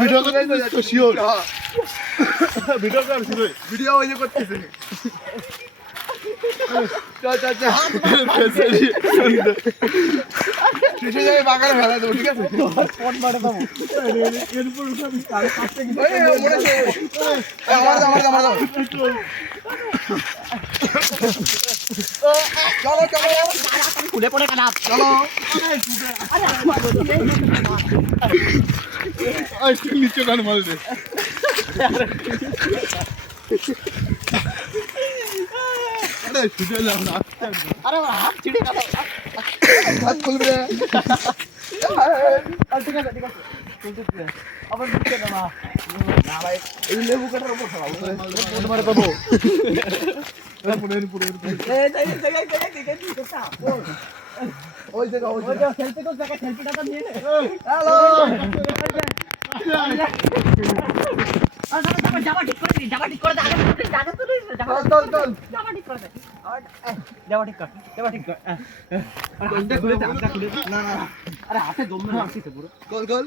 video করে sure video কর video ওই যে করতেছে চল চল চল শেষে যাবে বাগানে ফেলা দেবো ঠিক আছে ফোন মারে দেবো এরপর উঠাবি তার কাছে কি আমার চলো চলো খুলে পড়ে কেন চলো নিচে গান মাল দে আরে ছুটে যাও না আরে হাত ছিড়ে গেল হাত খুলবে ঠিক আছে চলতে আবার নিচে না ভাই এই লেবু কাটার উপর খাও ফোন মারে দেবো পুরো ওই জায়গা খেলতে তো জায়গা খেলতে নিয়ে হ্যালো জামা ঠিক করে জামা ঠিক করে জায়গা তো চল জামা ঠিক করে জামা ঠিক কর হাতটা খুলে না আরে হাতে জমে লাগতেছে পুরো গোল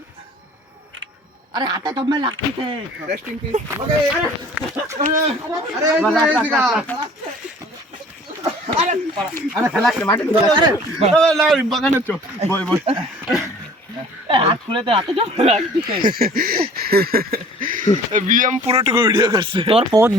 আরে হাতে জমে লাগতেছে রেস্টিং পিস ওকে আরে আরে খেলা করে মাঠে আরে না বাগানে চো বই হাত খুলে দে হাতে জমে লাগতেছে বিএম পুরোটুকু ভিডিও করছে তোর পথ